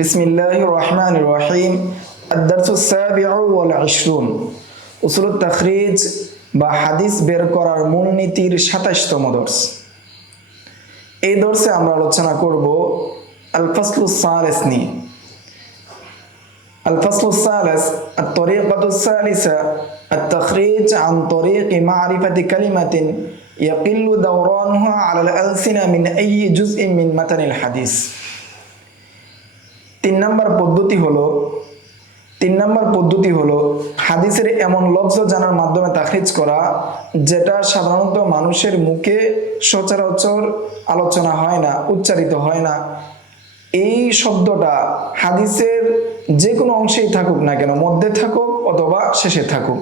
بسم الله الرحمن الرحيم الدرس السابع والعشرون উসুল তাখরিজ বা হাদিস বের করার মূলনীতির সাতাশতম দর্শ এই দর্শে আমরা আলোচনা করব আল ফাসলু সালেস নিয়ে الفصل الثالث الطريقة الثالثة التخريج عن طريق معرفة كلمة يقل دورانها على الألسنة من أي جزء من متن الحديث তিন নম্বর পদ্ধতি হলো, তিন নম্বর পদ্ধতি হলো হাদিসের এমন লফজ জানার মাধ্যমে তাখরিজ করা, যেটা সাধারণত মানুষের মুখে সচরাচর আলোচনা হয় না, উচ্চারিত হয় না। এই শব্দটা হাদিসের যে কোনো অংশেই থাকুক না কেন, মধ্যে থাকুক অথবা শেষে থাকুক,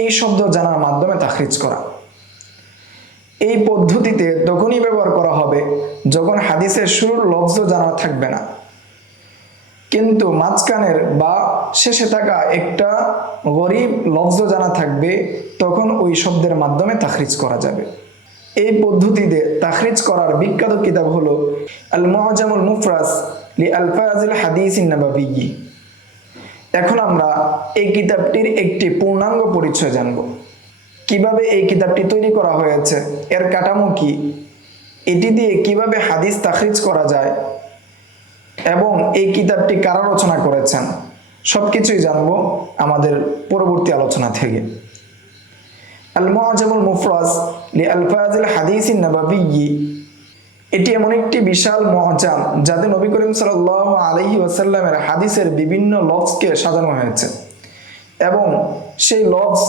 এই শব্দ জানার মাধ্যমে তাখরিজ করা। এই পদ্ধতিতে তখনই ব্যবহার করা হবে যখন হাদিসের শুরুর লফজ জানা থাকবে না। কিন্তু মাঝখানের বা শেষে থাকা একটা গরিব লফজ জানা থাকবে, তখন ওই শব্দের মাধ্যমে তাখরিজ করা যাবে। এই পদ্ধতিতে তাখরিজ করার বিখ্যাত কিতাব হলো আল মুআজামুল মুফরাস লি আলফাজিল হাদিস নাবাবিয়্যি এখন আমরা এই কিতাবটির একটি পূর্ণাঙ্গ পরিচয় জানব। কীভাবে এই কিতাবটি তৈরি করা হয়েছে? এর কাঠামো কি? এটি দিয়ে কীভাবে হাদিস তাখরিজ করা যায়? এবং এই কিতাবটি কারা রচনা করেছেন, সবকিছুই জানব আমাদের পরবর্তী আলোচনা থেকে। আল মুফরাজ লি আলফাজিল হাদিস এটি এমন একটি বিশাল মহাজাম যাতে নবী করিম সাল আলহি ওয়াসাল্লামের হাদিসের বিভিন্ন লফজকে সাজানো হয়েছে। এবং সেই লফজ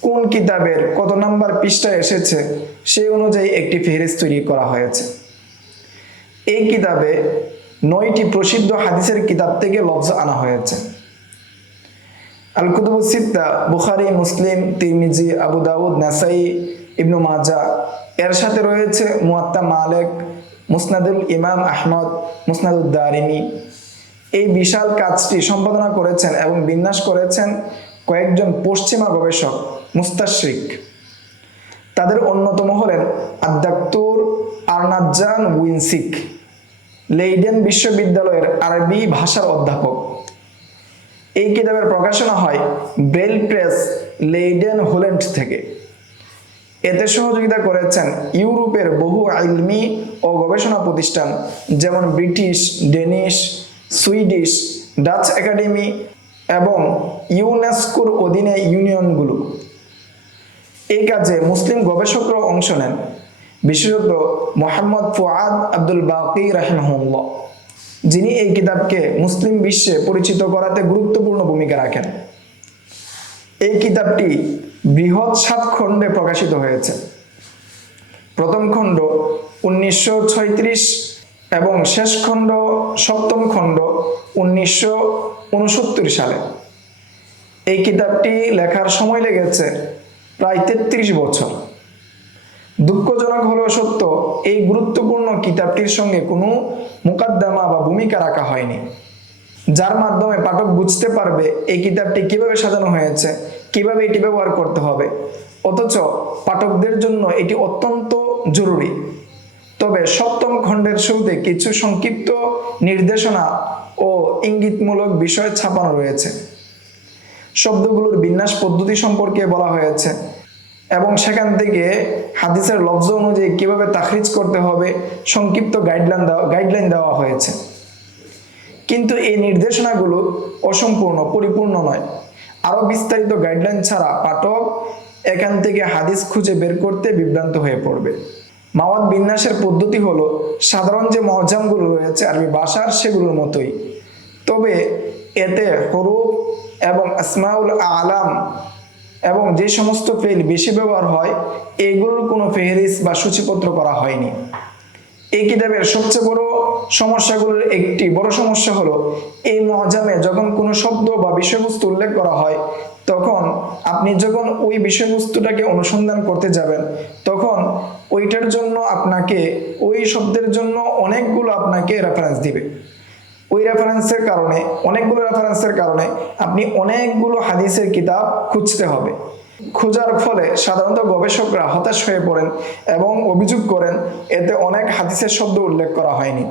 কোন কিতাবের কত নাম্বার পৃষ্ঠায় এসেছে সেই অনুযায়ী একটি ফেহরিস্ত তৈরি করা হয়েছে। এই কিতাবে নয়টি প্রসিদ্ধ হাদিসের কিতাব থেকে লফজ আনা হয়েছে। আল কুতুবুস সিত্তা, বুখারি, মুসলিম, তিরমিজি, আবু দাউদ, নাসাই, ইবনু মাজা। এর সাথে রয়েছে মুয়াত্তা মালেক, মুসনাদুল ইমাম আহমদ মুসনাদুল দারিমি। এই বিশাল কাজটি সম্পাদনা করেছেন এবং বিন্যাস করেছেন কয়েকজন পশ্চিমা গবেষক, মুস্তাশরিক। তাদের অন্যতম হলেন আদাক্তুর আরনাজান উইনসিক। লেইডেন বিশ্ববিদ্যালয়ের আরবি ভাষার অধ্যাপক। এই কিতাবের প্রকাশনা হয় বেল প্রেস লেইডেন হোল্যান্ড থেকে। এতে সহযোগিতা করেছেন ইউরোপের বহু আইলমি ও গবেষণা প্রতিষ্ঠান, যেমন British, Danish, Swedish, Dutch academy এবং ইউনেস্কোর অধীনে ইউনিয়নগুলো। এই কাজে মুসলিম গবেষকরাও অংশ নেন। বিশেষত মোহাম্মদ ফুয়াদ আব্দুল বাকি রাহিমাহুল্লাহ, যিনি এই কিতাবকে মুসলিম বিশ্বে পরিচিত করাতে গুরুত্বপূর্ণ ভূমিকা রাখেন। এই কিতাবটি বৃহৎ সাত খণ্ডে প্রকাশিত হয়েছে। প্রথম খণ্ড উনিশশো এবং শেষ খণ্ড সপ্তম খণ্ড উনিশশো উনসত্তর সালে। এই কিতাবটি লেখার সময় লেগেছে প্রায় তেত্রিশ বছর। দুঃখজনক হলেও সত্য, এই গুরুত্বপূর্ণ কিতাবটির সঙ্গে কোনো মোকাদ্দমা বা ভূমিকা রাখা হয়নি, যার মাধ্যমে পাঠক বুঝতে পারবে এই কিতাবটি কীভাবে সাজানো হয়েছে, কীভাবে এটি ব্যবহার করতে হবে। অথচ পাঠকদের জন্য এটি অত্যন্ত জরুরি। তবে সপ্তম খণ্ডের শুরুতে কিছু সংক্ষিপ্ত নির্দেশনা ও ইঙ্গিতমূলক বিষয় ছাপানো রয়েছে। শব্দগুলোর বিন্যাস পদ্ধতি সম্পর্কে বলা হয়েছে। এবং সেখান থেকে হাদিসের লফজ অনুযায়ী কীভাবে তাখরিজ করতে হবে, সংক্ষিপ্ত গাইডলাইন দেওয়া গাইডলাইন দেওয়া হয়েছে। কিন্তু এই নির্দেশনাগুলো অসম্পূর্ণ, পরিপূর্ণ নয়। আরও বিস্তারিত গাইডলাইন ছাড়া পাঠক এখান থেকে হাদিস খুঁজে বের করতে বিভ্রান্ত হয়ে পড়বে। মাওয়াত বিন্যাসের পদ্ধতি হলো, সাধারণ যে মহজামগুলো রয়েছে আরবি ভাষার সেগুলোর মতোই। তবে এতে হরুফ এবং আসমাউল আলাম এবং যে সমস্ত ফেল বেশি ব্যবহার হয়, এগুলোর কোনো ফেহরিস বা সূচিপত্র করা হয়নি। এই কিতাবের সবচেয়ে বড় সমস্যাগুলোর একটি বড় সমস্যা হলো, এই মহাজামে যখন কোনো শব্দ বা বিষয়বস্তু উল্লেখ করা হয়, তখন আপনি যখন ওই বিষয়বস্তুটাকে অনুসন্ধান করতে যাবেন, তখন ওইটার জন্য আপনাকে ওই শব্দের জন্য অনেকগুলো আপনাকে রেফারেন্স দিবে। ওই রেফারেন্সের কারণে, অনেকগুলো রেফারেন্সের কারণে আপনি অনেকগুলো হাদিসের কিতাব খুঁজতে হবে। খোঁজার ফলে সাধারণত গবেষকরা হতাশ হয়ে পড়েন এবং অভিযোগ করেন, এতে অনেক হাদিসের শব্দ উল্লেখ করা হয়নি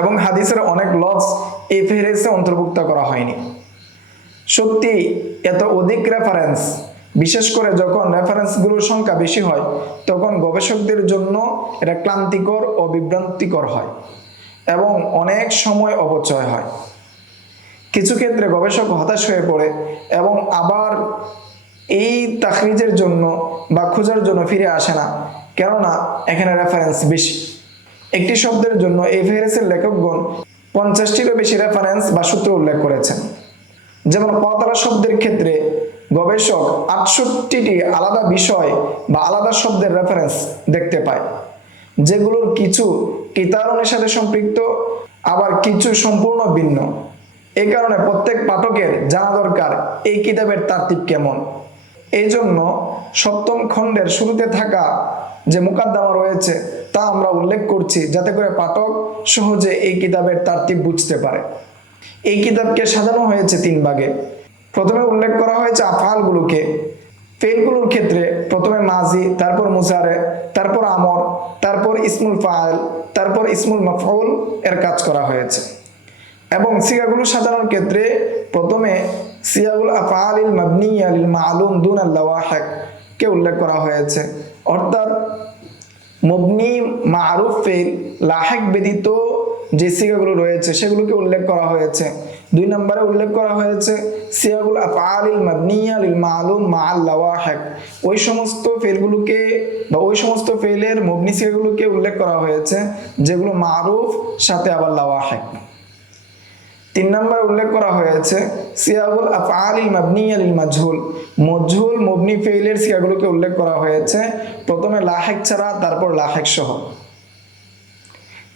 এবং হাদিসের অনেক লফজ এই ফেহরিস্টে অন্তর্ভুক্ত করা হয়নি। সত্যি, এত অধিক রেফারেন্স বিশেষ করে যখন রেফারেন্সগুলোর সংখ্যা বেশি হয়, তখন গবেষকদের জন্য এটা ক্লান্তিকর ও বিভ্রান্তিকর হয়। এবং অনেক সময় অপচয় হয়। কিছু ক্ষেত্রে গবেষক হতাশ হয়ে পড়ে এবং আবার এই তাকরিজের জন্য বা খোঁজার জন্য ফিরে আসে না। কেননা এখানে রেফারেন্স বেশি। একটি শব্দের জন্য এই ফেরেসের লেখকগণ পঞ্চাশটিরও বেশি রেফারেন্স বা সূত্র উল্লেখ করেছেন। যেমন কতলা শব্দের ক্ষেত্রে গবেষক আটষট্টিটি আলাদা বিষয় বা আলাদা শব্দের রেফারেন্স দেখতে পায়, যেগুলোর কিছু কিতারণের সাথে সম্পৃক্ত, আবার কিছু সম্পূর্ণ ভিন্ন। এই কারণে প্রত্যেক পাঠকের জানা দরকার এই কিতাবের তাত্ত্বিক কেমন। এই জন্য সপ্তম খণ্ডের শুরুতে থাকা যে মুকাদ্দমা রয়েছে, তা আমরা উল্লেখ করছি যাতে করে পাঠক সহজে এই কিতাবের তাত্ত্বিক বুঝতে পারে। এই কিতাবকে সাজানো হয়েছে তিন ভাগে। প্রথমে উল্লেখ করা হয়েছে আফালগুলোকে ফেলগুলোর ক্ষেত্রে প্রথমে মাজি, তারপর মুসারে তারপর আমর, তারপর ইসমুল ফাইল, তারপর ইসমুল মফউল এর কাজ করা হয়েছে। এবং সিগাগুলো সাজানোর ক্ষেত্রে প্রথমে সিয়াগুল আফআলিল মাবনিয়া লিল মালুম দুন আল্লাওয়াহিক কে উল্লেখ করা হয়েছে। অর্থাৎ মবনি মারুফ ফেল লাহেক ব্যতীত যে সিগাগুলো রয়েছে সেগুলোকে উল্লেখ করা হয়েছে। দুই নম্বরে উল্লেখ করা হয়েছে, সিয়াগুল আফআলিল মাবনিয়া লিল মালুম মা আল্লাওয়াহিক ওই সমস্ত ফেলগুলোকে বা ওই সমস্ত ফেলের মবনি সিগাগুলোকে উল্লেখ করা হয়েছে, যেগুলো মারুফ, সাথে আবার লাওয়াহিক। তিন নম্বর উল্লেখ করা হয়েছে, সিয়াগুল আফআলিল মাবনিয়া লিল মাজহুল। মজহুল মবনি ফেইলের সিয়াগুলোকে উল্লেখ করা হয়েছে, প্রথমে লাহেক ছাড়া, তারপর লাহেক সহ।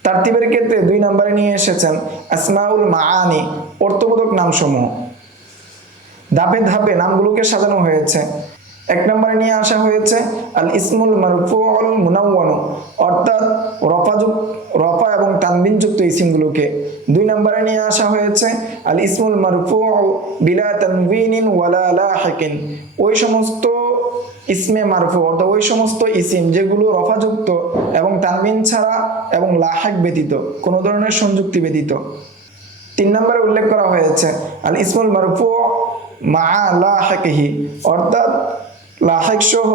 তারতিবের ক্ষেত্রে দুই নম্বরে নিয়ে এসেছেন আসমাউল মাআনি, অর্থবোধক নামসমূহ। ধাপে ধাপে নামগুলোকে সাজানো হয়েছে। এক নম্বরে নিয়ে আসা হয়েছে আল ইসমুল মারফুউল মুনাওয়ানু, অর্থাৎ রফাযুক, রফা এবং তানবিনযুক্ত ইসিমগুলোকে। দুই নম্বরে নিয়ে আসা হয়েছে আল ইসমুল মারফু বিলা তানবিনিন ওয়ালা লাহিকিন। ওই সমস্ত ইসমে মারফু, অর্থাৎ ওই সমস্ত ইসিম যেগুলো রফাযুক্ত এবং তানবিন ছাড়া এবং লাহেক ব্যতীত, কোনো ধরনের সংযুক্তি ব্যতীত। তিন নম্বরে উল্লেখ করা হয়েছে, আল ইসমুল মারফু মা লাহেকহি, অর্থাৎ লাহেক সহ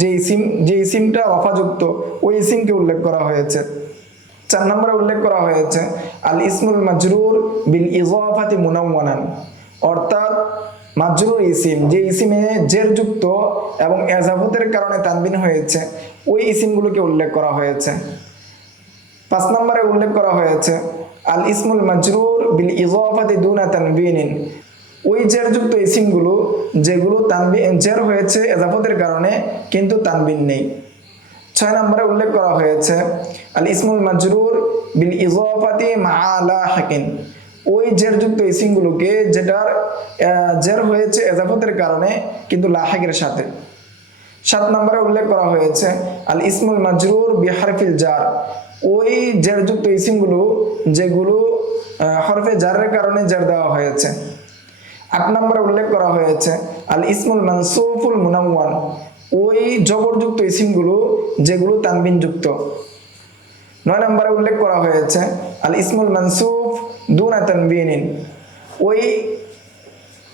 যে ইসিম, যে ইসিমটা রফাযুক্ত, ওই ইসিমকে উল্লেখ করা হয়েছে। চার নম্বরে উল্লেখ করা হয়েছে, আল ইসমুল মাজরুর বিল ইজাফাতি মুনাওয়ানান, অর্থাৎ মাজরুর ইসিম, যে ইসিমে জের যুক্ত এবং এজাফতের কারণে তানবিন হয়েছে, ওই ইসিমগুলোকে উল্লেখ করা হয়েছে। পাঁচ নম্বরে উল্লেখ করা হয়েছে, আল ইসমুল মাজরুর বিল ইজাফাতি দুনা তানবিনিন। ওই জেরযুক্ত ইসিমগুলো, যেগুলো তানবিন জের হয়েছে এজাফতের কারণে, কিন্তু তানবিন নেই। ছয় নম্বরে উল্লেখ করা হয়েছে, আল ইসমুল মাজরুর বিল ইজাফাতি মা আলা হাকিন। ওই জের জেরযুক্ত ইসিমগুলোকে যেটার জের হয়েছে এজাফতের কারণে, কিন্তু লাহেকের সাথে। সাত নম্বরে উল্লেখ করা হয়েছে, আল ইসমুল মাজরুর বিহারফিল জার। ওই জেরযুক্ত ইসিমগুলো যেগুলো হরফে জারের কারণে জের দেওয়া হয়েছে। আট নম্বরে উল্লেখ করা হয়েছে, আল ইসমুল মানসুফুল মুনাওয়ান। ওই জবরযুক্ত ইসিমগুলো যেগুলো তানবিনযুক্ত। নয় নম্বরে উল্লেখ করা হয়েছে, আল ইসমুল মানসুফ দুনা তানবিনিন। ওই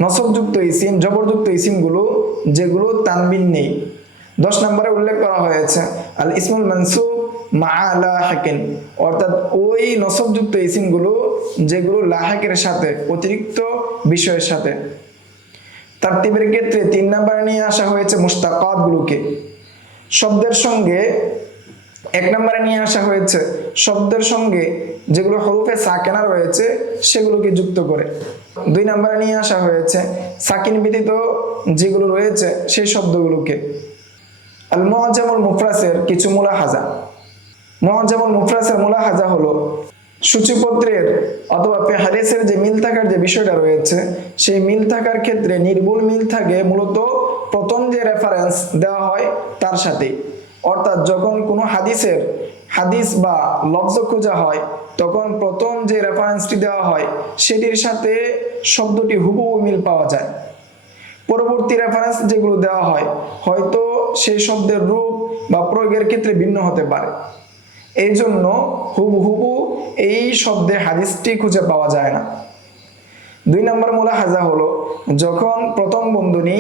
নসবযুক্ত ইসিম জবরযুক্ত ইসিমগুলো, যেগুলো তানবিন নেই। দশ নম্বরে উল্লেখ করা হয়েছে, আল ইসমুল মানসুব মা লাহাকিন অর্থাৎ ওই নসবযুক্ত ইসিমগুলো, যেগুলো লাহাকের সাথে, অতিরিক্ত বিষয়ের সাথে। তারতিবের ক্ষেত্রে তিন নম্বরে নিয়ে আসা হয়েছে মুস্তাকাতগুলোকে শব্দের সঙ্গে এক নম্বরে নিয়ে আসা হয়েছে, শব্দের সঙ্গে যেগুলো হরুফে সাকেনা রয়েছে, সেগুলোকে যুক্ত করে। দুই নম্বরে নিয়ে আসা হয়েছে, সাকিন ব্যতীত যেগুলো রয়েছে, সেই শব্দগুলোকে। আল মুআজ্জামুল মুফরাসের কিছু মুলাহাজা। মুআজ্জামুল মুফরাসের মুলাহাজা হলো সূচিপত্রের অথবা হাদিসের যে মিল থাকার যে বিষয়টা রয়েছে, সেই মিল থাকার ক্ষেত্রে নির্ভুল মিল থাকে, মূলত প্রথম যে রেফারেন্স দেওয়া হয়, তার সাথেই। অর্থাৎ যখন কোনো হাদিসের হাদিস বা লফজ খোঁজা হয়, তখন প্রথম যে রেফারেন্সটি দেওয়া হয়, সেটির সাথে শব্দটি হুবহু মিল পাওয়া যায়। পরবর্তী রেফারেন্স যেগুলো দেওয়া হয়, হয়তো সেই শব্দের রূপ বা প্রয়োগের ক্ষেত্রে ভিন্ন হতে পারে। এই জন্য হুবহুবু এই শব্দে হাদিসটি খুঁজে পাওয়া যায় না। দুই নম্বর মূলা হাজা হলো, যখন প্রথম বন্ধনী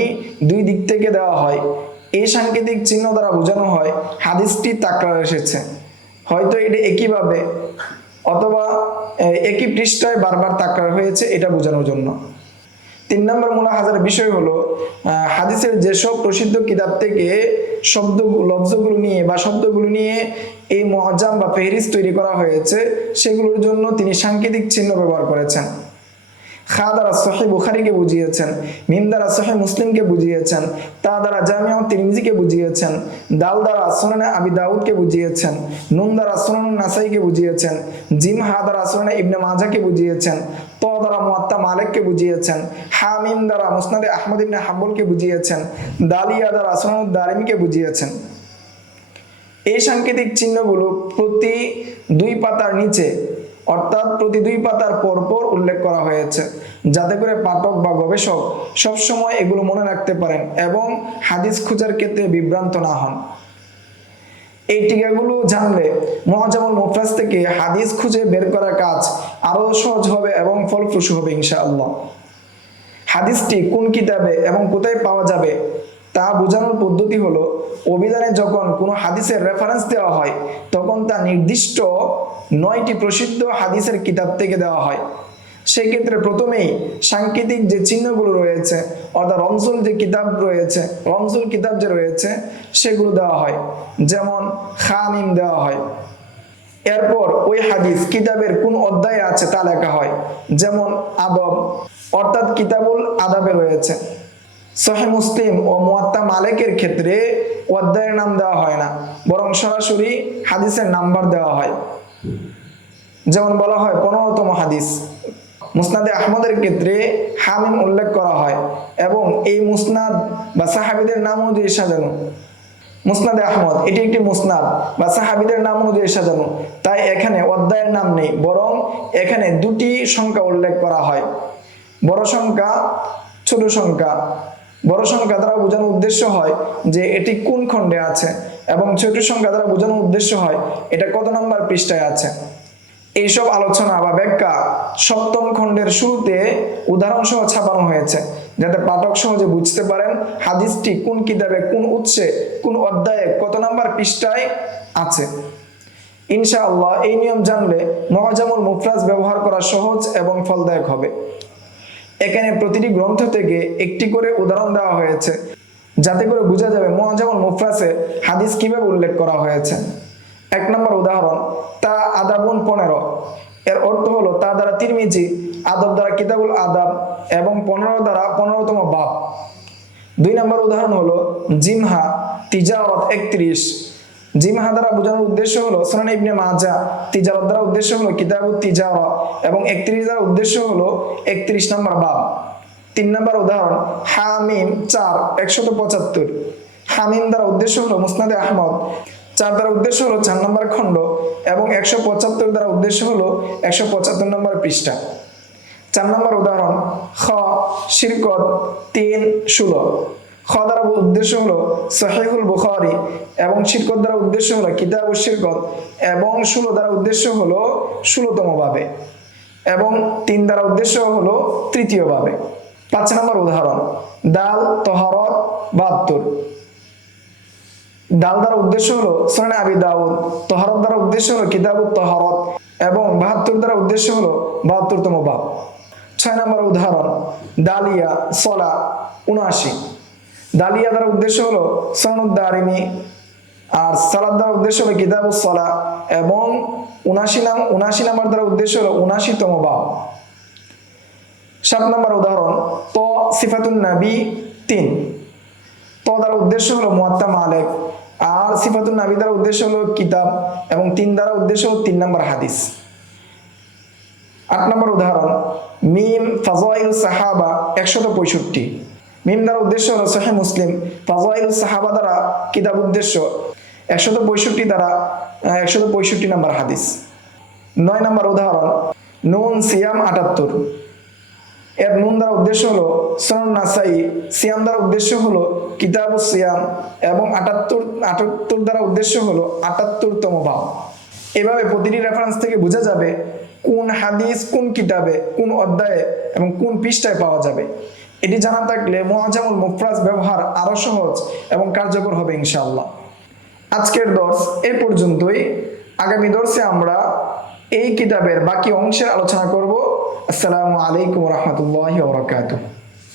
দুই দিক থেকে দেওয়া হয় এই সাংকেতিক চিহ্ন দ্বারা বোঝানো হয়, হাদিসটি তাকরার এসেছে। হয়তো এটা একইভাবে, অথবা একই পৃষ্ঠায় বারবার তাকরার হয়েছে এটা বোঝানোর জন্য। তিন নম্বর মূলা হাজার বিষয় হলো হাদিসের যেসব প্রসিদ্ধ কিতাব থেকে শব্দ লব্জগুলো নিয়ে বা শব্দগুলো নিয়ে এই মহাজাম বা ফেহরিস তৈরি করা হয়েছে, সেগুলোর জন্য তিনি সাংকেতিক চিহ্ন ব্যবহার করেছেন। খা দ্বারা সহি বুখারিকে বুঝিয়েছেন, মিম দ্বারা সহি মুসলিমকে বুঝিয়েছেন, তা দ্বারা জামিয়া তিরমিজিকে বুঝিয়েছেন, দাল দ্বারা সুনানে আবি দাউদকে বুঝিয়েছেন, নুন দ্বারা সুনান নাসাইকে বুঝিয়েছেন, জিম হা দ্বারা সুনানে ইবনে মাজাকে বুঝিয়েছেন, ত দ্বারা মুয়াত্তা মালিককে বুঝিয়েছেন, হা মিম দ্বারা মুসনাদে আহমদ ইবনে হাম্বলকে বুঝিয়েছেন, দালিয়া দ্বারা সুনান দারিমিকে বুঝিয়েছেন। এই সাংকেতিক চিহ্নগুলো প্রতি দুই পাতার নিচে অর্থাৎ প্রতি দুই পাতার পরপর উল্লেখ করা হয়েছে। যাতে করে পাঠক বা গবেষক সবসময় এগুলো মনে রাখতে পারেন এবং হাদিস খোঁজার ক্ষেত্রে বিভ্রান্ত না হন। এই টিকাগুলো জানলে মহাজামুল মুফরাজ থেকে হাদিস খুঁজে বের করার কাজ আরও সহজ হবে এবং ফলপ্রসূ হবে ইনশাআল্লাহ। হাদিসটি কোন কিতাবে এবং কোথায় পাওয়া যাবে তা বোঝানোর পদ্ধতি হলো, অভিধানে যখন কোনো হাদিসের রেফারেন্স দেওয়া হয়, তখন তা নির্দিষ্ট নয়টি প্রসিদ্ধ হাদিসের কিতাব থেকে দেওয়া হয়। সেই ক্ষেত্রে প্রথমেই সাংকেতিক যে চিহ্নগুলো রয়েছে, অর্থাৎ রমজুল যে কিতাব রয়েছে, রমজুল কিতাব যে রয়েছে, সেগুলো দেওয়া হয়। যেমন খামিম দেওয়া হয়। এরপর ওই হাদিস কিতাবের কোন অধ্যায়ে আছে তা লেখা হয়। যেমন আদব, অর্থাৎ কিতাবুল আদাবে রয়েছে। সহে মুসলিম ও মুয়াত্তা মালিকের ক্ষেত্রে অধ্যায়ের নাম দেওয়া হয় না, বরং সরাসরি হাদিসের নাম্বার দেওয়া হয়। যেমন বলা হয় পনেরোতম হাদিস, মুসনাদে আহমদের ক্ষেত্রে হামিম উল্লেখ করা হয় এবং এই মুসনাদ বা সাহাবিদের নাম অনুযায়ী সাজানো। মুসনাদে আহমদ, এটি একটি মুসনাদ বা সাহাবিদের নাম অনুযায়ী সাজানো, তাই এখানে অধ্যায়ের নাম নেই, বরং এখানে দুটি সংখ্যা উল্লেখ করা হয়। বড় সংখ্যা, ছোট সংখ্যা। বড় সংখ্যা দ্বারা বোঝানোর উদ্দেশ্য হয় যে এটি কোন খণ্ডে আছে এবং ছোট সংখ্যা দ্বারা বোঝানোর উদ্দেশ্য হয় এটা কত নম্বর পৃষ্ঠায় আছে। এইসব আলোচনা বা ব্যাখ্যা সপ্তম খণ্ডের শুরুতে উদাহরণ সহ ছাপানো হয়েছে, যাতে পাঠক সহজে বুঝতে পারেন হাদিসটি কোন কিতাবে, কোন উৎসে, কোন অধ্যায়ে কত নম্বর পৃষ্ঠায় আছে। ইনশাআল্লাহ এই নিয়ম জানলে মহাজামুল মুফরাজ ব্যবহার করা সহজ এবং ফলদায়ক হবে। এখানে প্রতিটি গ্রন্থ থেকে একটি করে উদাহরণ দেওয়া হয়েছে, যাতে করে বোঝা যাবে মহাজামুল মুফরাসে হাদিস কীভাবে উল্লেখ করা হয়েছে। এক নম্বর উদাহরণ, তা আদাবুন পনেরো। এর অর্থ হলো, তা দ্বারা তিরমিজি, আদব দ্বারা কিতাবুল আদাব এবং পনেরো দ্বারা পনেরোতম বাপ। দুই নম্বর উদাহরণ হলো, জিমহা তিজারত একত্রিশ। জিমহা দ্বারা বোঝানোর উদ্দেশ্য হলো, সুনান ইবনে মাজা তিজারত দ্বারা উদ্দেশ্য হলো কিতাবুত তিজারা এবং একত্রিশ দ্বারা উদ্দেশ্য হলো একত্রিশ নম্বর বাব। তিন নম্বর উদাহরণ, হামিম চার, একশত পঁচাত্তর। হামিম দ্বারা উদ্দেশ্য হলো মুসনাদে আহমদ, চার দ্বারা উদ্দেশ্য হলো চার নম্বর খণ্ড এবং একশো পঁচাত্তর দ্বারা উদ্দেশ্য হলো একশো পঁচাত্তর নম্বর পৃষ্ঠা। চার নম্বর উদাহরণ, খ, শিরকত তিন, ষোলো। খ দ্বারা উদ্দেশ্য হলো সহিহুল বুখারি এবং শিরকত দ্বারা উদ্দেশ্য হলো কিতাব ও শিরকত এবং ষোলো দ্বারা উদ্দেশ্য হলো ষোলোতম ভাবে এবং তিন দ্বারা উদ্দেশ্য হলো তৃতীয় ভাবে। পাঁচ নম্বর উদাহরণ, দাল, তহরত, বাহাত্তর। দাল দ্বারা উদ্দেশ্য হলো সোনানে আবি দাউদ, তহরত দ্বারা উদ্দেশ্য হলো কিতাবুত তহরত এবং বাহাত্তর দ্বারা উদ্দেশ্য হলো বাহাত্তরতম বাব ছয় নম্বর উদাহরণ, দালিয়া, সলা, উনআশি। দালিয়া দ্বারা উদ্দেশ্য হলো সনুদ্দারিমি আর সালাদ দ্বারা উদ্দেশ্য হলো কিতাবুস সলা। এবং উনাশি নাম, উনাশি নাম্বার দ্বারা উদ্দেশ্য হলো উনাশিতম বাব সাত নম্বর উদাহরণ, ত সিফাতুন নাবি তিন। ত দ্বারা উদ্দেশ্য হলো মুয়াত্তা মালিক। আর সিফাতুন নাবি দ্বারা উদ্দেশ্য হলো কিতাব। এবং তিন দ্বারা উদ্দেশ্য হলো তিন নম্বর হাদিস। আট নম্বর উদাহরণ, মিম ফাজাইল সাহাবা একশত পঁয়ষট্টি। মিম দ্বারা উদ্দেশ্য হলো সোহে মুসলিম। ফাজাইল সাহাবা দ্বারা কিতাব উদ্দেশ্য একশত পঁয়ষট্টি দ্বারা একশত পঁয়ষট্টি নম্বর হাদিস। নয় নম্বর উদাহরণ, নুন সিয়াম আটাত্তর। এর নুন দ্বারা উদ্দেশ্য হলো সনন নাসাই। সিয়াম দ্বারা উদ্দেশ্য হলো কিতাব সিয়াম এবং আটাত্তর আটাত্তর দ্বারা উদ্দেশ্য হলো আটাত্তরতম ভাব। এভাবে প্রতিটি রেফারেন্স থেকে বোঝা যাবে কোন হাদিস কোন কিতাবে, কোন অধ্যায়ে এবং কোন পৃষ্ঠায় পাওয়া যাবে। এটি জানা থাকলে মহাজামুল মুফরাজ ব্যবহার আরও সহজ এবং কার্যকর হবে ইনশাল্লাহ আজকের দর্শ এ পর্যন্তই। আগামী দর্শে আমরা এই কিতাবের বাকি অংশের আলোচনা করব। আসসালামু আলাইকুম রহমতুল্লাহ বরকাতুহ।